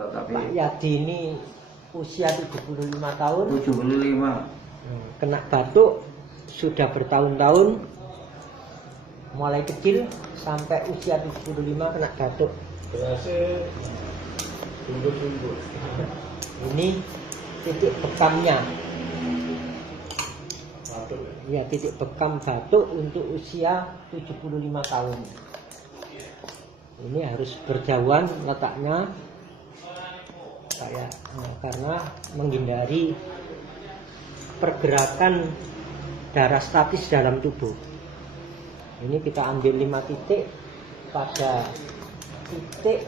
Tapi Pak Yadi ini usia 75 tahun. 75. Kena batuk sudah bertahun-tahun. Mulai kecil sampai usia 75 kena batuk. Berasa tunggu-tunggu. Ini titik bekamnya. Batuk. Ya, titik bekam batuk untuk usia 75 tahun. Ini harus berjauhan letaknya karena menghindari pergerakan darah statis dalam tubuh. Ini kita ambil 5 titik pada titik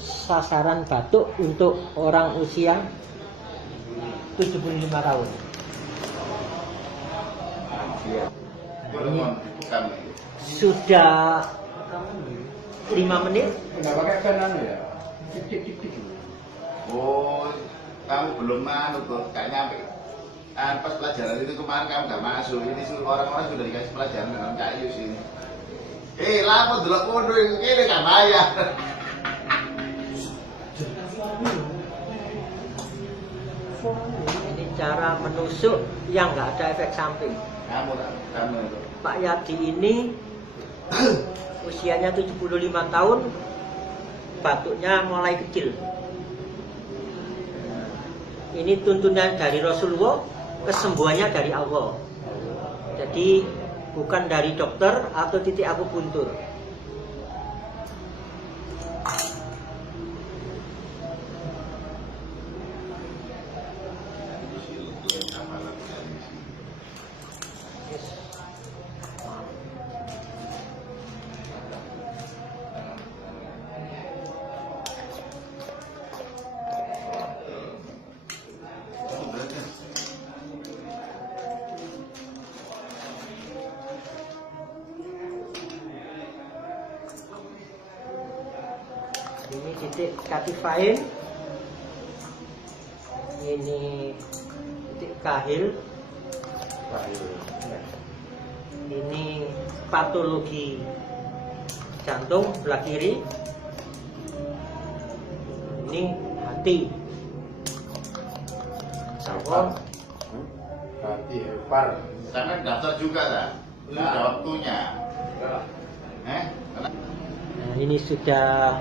sasaran batuk untuk orang usia 75 tahun. Iya. Ini sudah 5 menit. Enggak pakai kanan ya? Titik-titik. Oh, kamu belum masuk tuh, kayak nyampe. Pas pelajaran itu kemarin kamu nggak masuk. Ini orang-orang sudah dikasih pelajaran dengan Kak Yus ini. Lama dulu kodo ini nggak bayar. Ini cara menusuk yang nggak ada efek samping. Kamu itu. Pak Yadi ini usianya 75 tahun, batuknya mulai kecil. Ini tuntunan dari Rasulullah, kesembuhannya dari Allah. Jadi bukan dari dokter atau titik akupuntur. Ini titik katifain, ini titik kahil, ini patologi jantung belah kiri, ini hati, sama Hati hepar. Karena daftar juga kan? Ini udah waktunya. Nah, ini sudah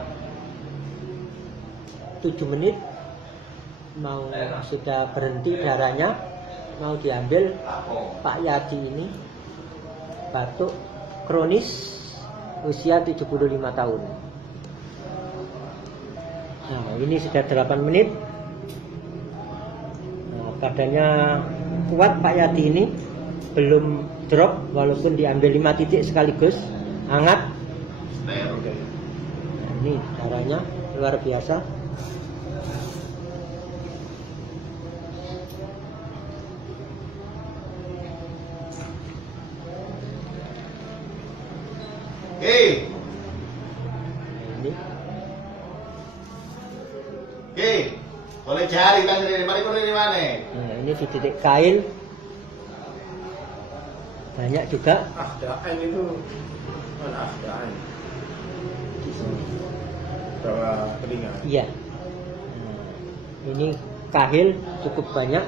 7 menit, mau sudah berhenti darahnya, mau diambil. Pak Yadi ini batuk kronis usia 75 tahun. Nah, ini sudah 8 menit. Nah, badannya kuat Pak Yadi ini, belum drop walaupun diambil 5 titik sekaligus, hangat. Nah, ini darahnya luar biasa. Ini Boleh cari kan dari mana? Nah, ini di titik kail banyak juga. Ahdaan itu mana ahdaan? Bawah telinga. Iya. Nah, ini kahil cukup banyak.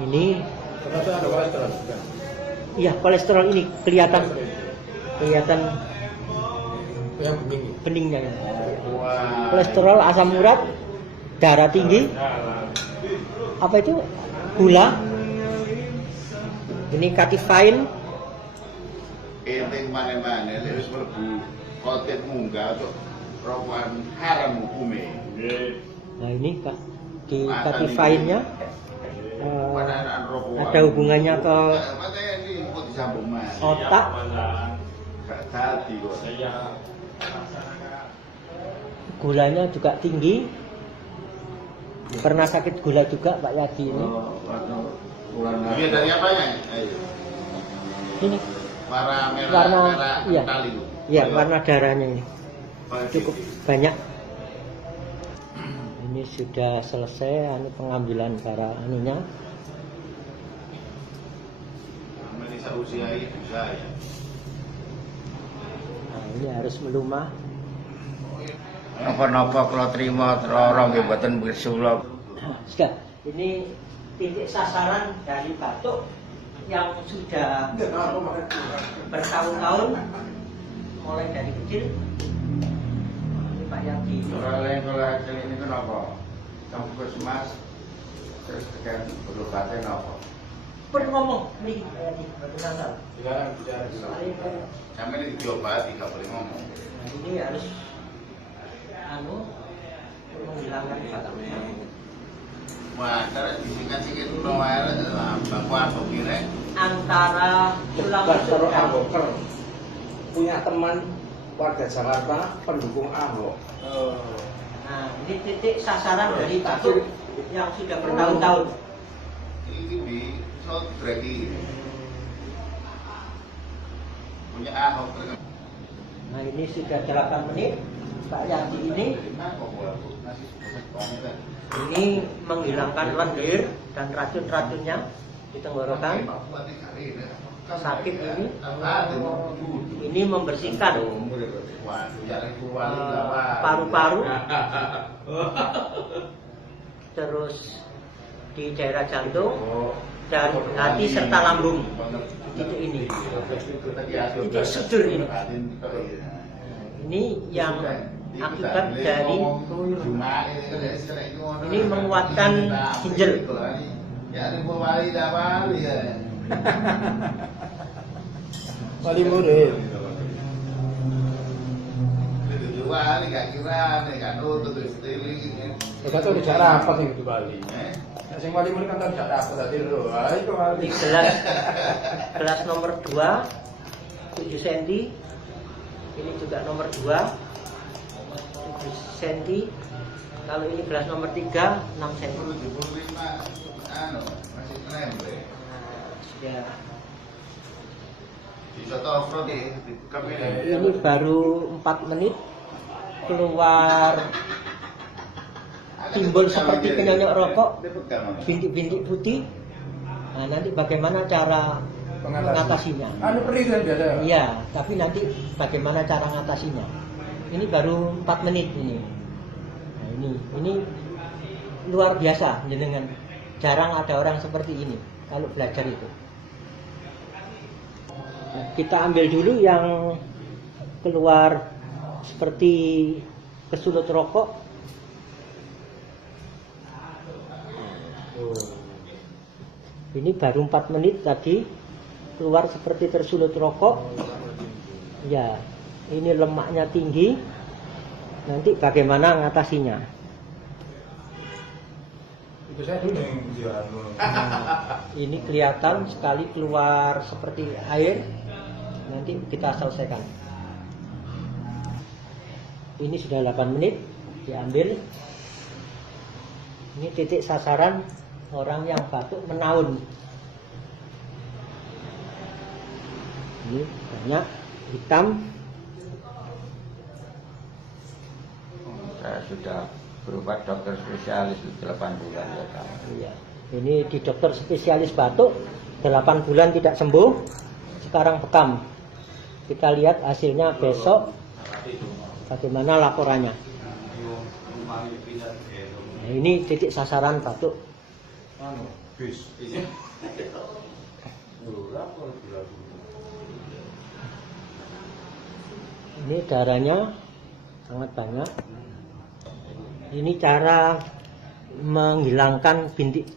Ini Ternyata ada kolesterol juga. iya, kolesterol ini kelihatan Yang bening. beningnya ini. Wah. Kolesterol, asam urat, darah tinggi, apa itu, gula. Ini katifain. Penting mana-mana, harus berbu konten munggah untuk rokokan haram hukumnya. Nah, ini di katifainnya Anak-anak rokokan. ada hubungannya ke Makanya ini kok disambung mas. otak. Gak tadi kok. Gulanya juga tinggi. Pernah sakit gula juga Pak Yadi ini. Ini dari apanya? Ayo. Ini Warna merah, Warna- merah iya. kali itu. ya warna darahnya ini cukup banyak. Ini sudah selesai pengambilan darah anunya. Melisa usia itu bisa ya. Nah, ini harus melumah. Napa-napa kula trima loro nggih mboten bersulap. Sudah, ini titik sasaran dari batuk yang sudah bertahun-tahun, mulai dari kecil. Ini Pak Yati. Kalau hasil ini kenapa? Kamu puskesmas terus tekan berobatnya napa? Pun ngomong nih Pak Yati, betul-betul. Bicara. Sampai ini diobati, nggak boleh ngomong. Nah, ini harus menghilangkan batuk. Wah, terus disingkat sikit dulu, bangkuan begini. Antara tulang Baktero rusuk dan Ahok punya teman warga Jakarta pendukung Ahok. nah, ini titik sasaran dari batuk yang sudah bertahun-tahun. Ini di Sotrek ini. Punya Ahok. Nah, ini sudah 8 menit. Pak Yati ini menghilangkan lendir dan racun-racunnya di tenggorokan. Sakit ini membersihkan paru-paru, terus di daerah jantung dan hati serta lambung. Titik ini, titik sudur ini. Ini yang akibat dari ini menguatkan ginjal. Wali murid. Kita tuh tidak rapat yang di Bali. Sing wali murid kan tidak rapat tadi lho. Itu wali. Ini gelas nomor 2 7 cm. Ini juga nomor 2 7 cm. Kalau ini gelas nomor 3 6 cm. Ya. Ini baru 4 menit keluar timbul seperti kenyonyok rokok, bintik-bintik putih. Nah, nanti bagaimana cara mengatasinya? Anu perhitungan biasa. Iya, tapi nanti bagaimana cara mengatasinya? Ini baru 4 menit ini. Nah, ini luar biasa jenengan. Jarang ada orang seperti ini kalau belajar itu. Nah, kita ambil dulu yang keluar seperti kesulut rokok. Ini baru 4 menit tadi keluar seperti tersulut rokok. Ya, ini lemaknya tinggi. Nanti bagaimana mengatasinya? Itu saya dulu yang jual. Ini kelihatan sekali keluar seperti air. Nanti kita selesaikan. Ini sudah 8 menit diambil. Ini titik sasaran orang yang batuk menaun. Ini banyak hitam. Saya sudah berobat dokter spesialis 8 bulan ya Kak. Iya. Ini di dokter spesialis batuk 8 bulan tidak sembuh. Sekarang bekam. Kita lihat hasilnya besok. Bagaimana laporannya? Nah, ini titik sasaran batuk. Ini darahnya sangat banyak. Ini cara menghilangkan bintik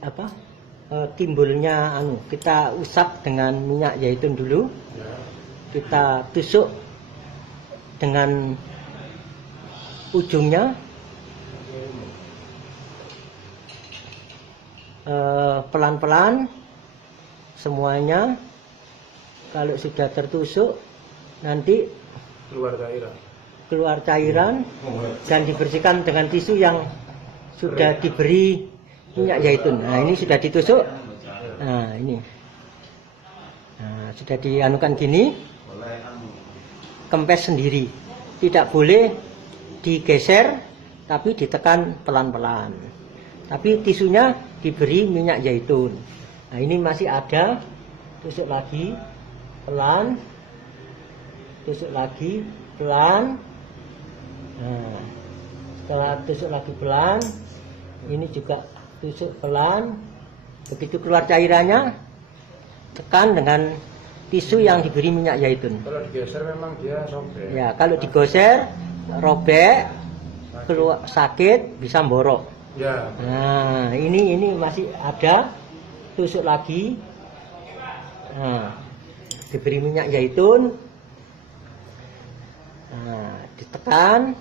timbulnya kita usap dengan minyak zaitun dulu. Kita tusuk dengan ujungnya pelan-pelan semuanya. Kalau sudah tertusuk nanti keluar cairan dan dibersihkan dengan tisu yang sudah diberi minyak zaitun. Nah, ini sudah ditusuk. Nah, ini. Nah, sudah dianukan gini. Kempes sendiri. Tidak boleh digeser tapi ditekan pelan-pelan. Tapi tisunya diberi minyak zaitun. Nah, ini masih ada. Tusuk lagi pelan. Tusuk lagi pelan. Nah, Setelah tusuk lagi pelan, ini juga tusuk pelan. Begitu keluar cairannya, tekan dengan tisu yang diberi minyak zaitun. Kalau digeser memang dia sobek. Ya, kalau digosir, robek, keluar sakit, bisa borok. Ya. Nah, ini masih ada, tusuk lagi. Nah, diberi minyak zaitun. Nah, ditekan.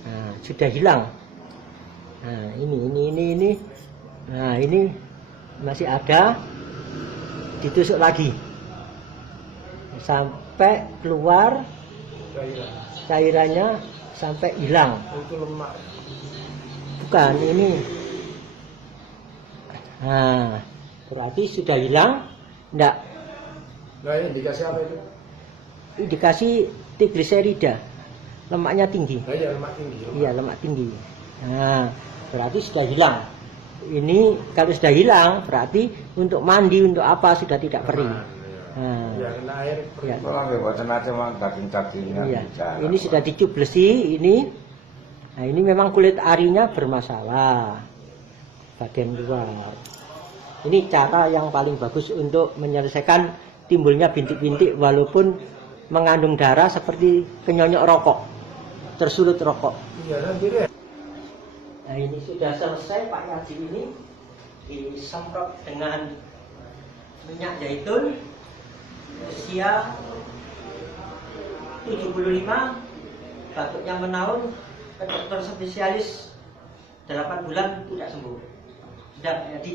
Nah, sudah hilang. Nah, ini. Nah, ini masih ada. Ditusuk lagi. Sampai keluar cairannya sampai hilang. Itu lemak. Bukan, ini. Nah, berarti sudah hilang. Enggak. Nah, ini dikasih apa itu? Dikasih trigliserida. Lemaknya tinggi. Nah, ya lemak tinggi. Iya, lemak tinggi. Nah, berarti sudah hilang. Ini kalau sudah hilang, berarti untuk mandi, untuk apa sudah tidak perlu. Nah, Ya, kena air. ya. Kalau nggak buat tenaga mang daging-dagingan Iya. bicara. Ini sudah dicublesi, ini. Nah, ini memang kulit arinya bermasalah. Bagian luar. Ini cara yang paling bagus untuk menyelesaikan timbulnya bintik-bintik walaupun mengandung darah seperti kenyonyok rokok, tersulut rokok. Iya, nanti deh. Nah, ini sudah selesai Pak Yaji, ini disemprot dengan minyak zaitun usia 75, batuknya menaun, ke dokter spesialis 8 bulan tidak sembuh. Sudah jadi